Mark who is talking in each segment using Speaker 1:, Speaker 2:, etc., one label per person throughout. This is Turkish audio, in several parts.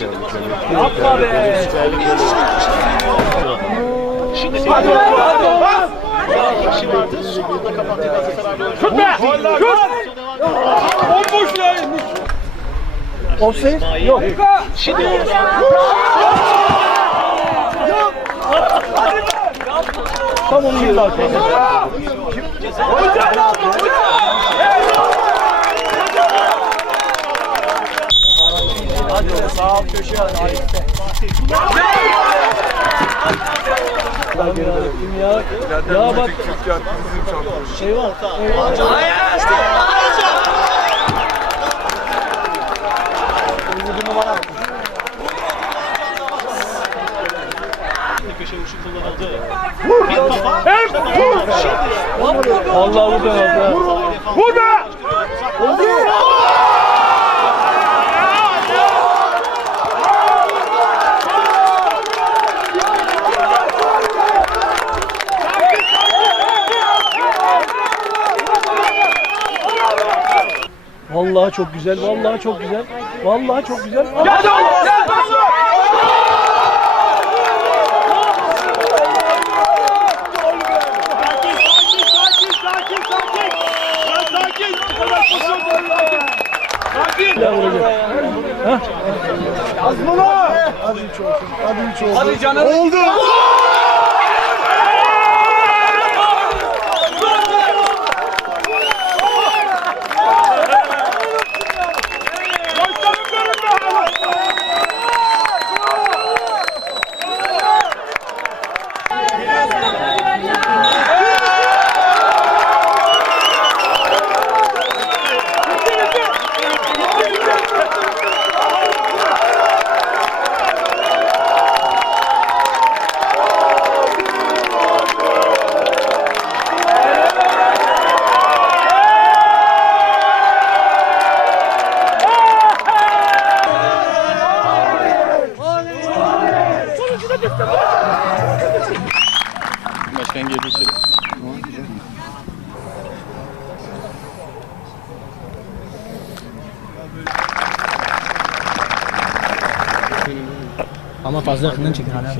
Speaker 1: Yapma be. Şimdi
Speaker 2: hadi hadi olmaz. Kişi vardı. Sonunda kapattı Galatasaray'ı. Şut be! Şut! Bomboş yayınmış. Offside yok. Şimdi Tam onu yıllar. Hocam! Hocam! Ya bak şey var. Allah bu kadar. Vur be! Vallahi çok güzel, vallahi çok güzel. Vallahi çok güzel. Ya vuracak.
Speaker 1: Başkan girdi içeri.
Speaker 2: Ama fazla yakından çekin hala.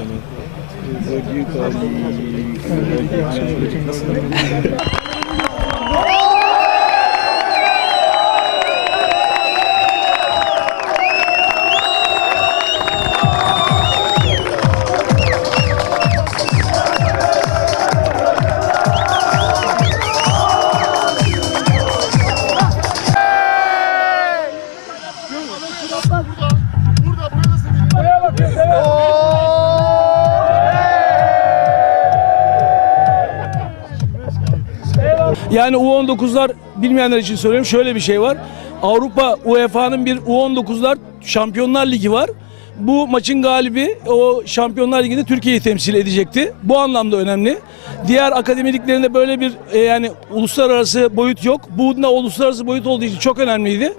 Speaker 2: Yani U19'lar bilmeyenler için söylüyorum şöyle bir şey var. Avrupa UEFA'nın bir U19'lar Şampiyonlar Ligi var. Bu maçın galibi o Şampiyonlar Ligi'nde Türkiye'yi temsil edecekti. Bu anlamda önemli. Diğer akademiliklerinde böyle bir e, yani uluslararası boyut yok. Bu da uluslararası boyut olduğu için çok önemliydi.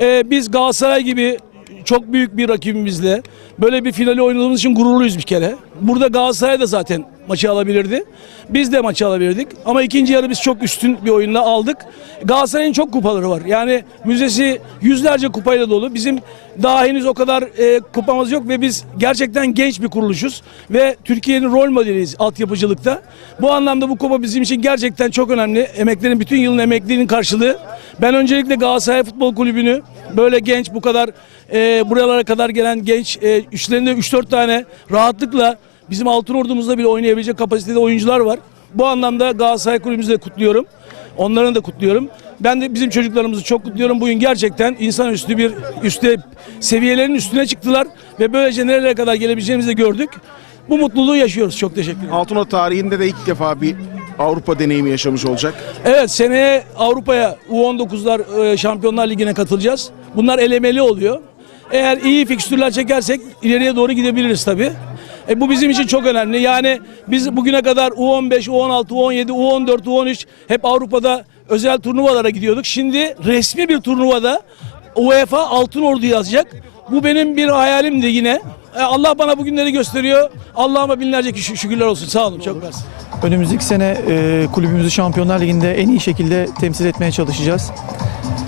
Speaker 2: E, biz Galatasaray gibi çok büyük bir rakibimizle böyle bir finali oynadığımız için gururluyuz bir kere. Burada Galatasaray da zaten maçı alabilirdi. Biz de maçı alabilirdik. Ama ikinci yarı biz çok üstün bir oyunla aldık. Galatasaray'ın çok kupaları var. Yani müzesi yüzlerce kupayla dolu. Bizim daha henüz o kadar e, kupamız yok ve biz gerçekten genç bir kuruluşuz. Ve Türkiye'nin rol modeliyiz altyapıcılıkta. Bu anlamda bu kupa bizim için gerçekten çok önemli. Emeklerin bütün yılın emekliliğinin karşılığı. Ben öncelikle Galatasaray Futbol Kulübü'nü böyle genç bu kadar e, buralara kadar gelen genç e, üstlerinde 3-4 tane rahatlıkla bizim altın ordumuzda bile oynayabilecek kapasitede oyuncular var. Bu anlamda Galatasaray Kulübümüzü de kutluyorum. Onların da kutluyorum. Ben de bizim çocuklarımızı çok kutluyorum. Bugün gerçekten insanüstü bir üstte seviyelerin üstüne çıktılar ve böylece nerelere kadar gelebileceğimizi de gördük. Bu mutluluğu yaşıyoruz. Çok teşekkür ederim.
Speaker 3: Altınoluk tarihinde de ilk defa bir Avrupa deneyimi yaşamış olacak.
Speaker 2: Evet seneye Avrupa'ya U19'lar e, Şampiyonlar Ligi'ne katılacağız. Bunlar elemeli oluyor. Eğer iyi fikstürler çekersek ileriye doğru gidebiliriz tabii. E bu bizim için çok önemli. Yani biz bugüne kadar U15, U16, U17, U14, U13 hep Avrupa'da özel turnuvalara gidiyorduk. Şimdi resmi bir turnuvada UEFA Altın Ordu yazacak. Bu benim bir hayalimdi yine. E Allah bana bugünleri gösteriyor. Allah'ıma binlerce şü- şükürler olsun. Sağ olun. Çok mersi.
Speaker 4: Önümüzdeki sene e, kulübümüzü Şampiyonlar Ligi'nde en iyi şekilde temsil etmeye çalışacağız.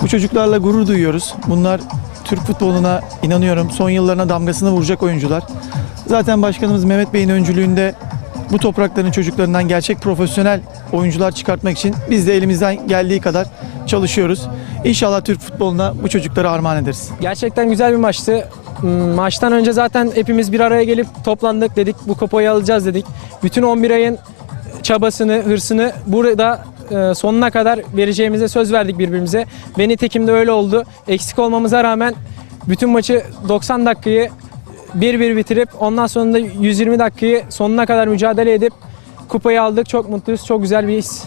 Speaker 4: Bu çocuklarla gurur duyuyoruz. Bunlar Türk futboluna inanıyorum son yıllarına damgasını vuracak oyuncular. Zaten başkanımız Mehmet Bey'in öncülüğünde bu toprakların çocuklarından gerçek profesyonel oyuncular çıkartmak için biz de elimizden geldiği kadar çalışıyoruz. İnşallah Türk futboluna bu çocukları armağan ederiz.
Speaker 5: Gerçekten güzel bir maçtı. Hmm, Maçtan önce zaten hepimiz bir araya gelip toplandık dedik bu kupayı alacağız dedik. Bütün 11 ayın çabasını, hırsını burada e, sonuna kadar vereceğimize söz verdik birbirimize. Ve nitekim de öyle oldu. Eksik olmamıza rağmen bütün maçı 90 dakikayı 1-1 bitirip ondan sonra da 120 dakikayı sonuna kadar mücadele edip kupayı aldık. Çok mutluyuz. Çok güzel bir his.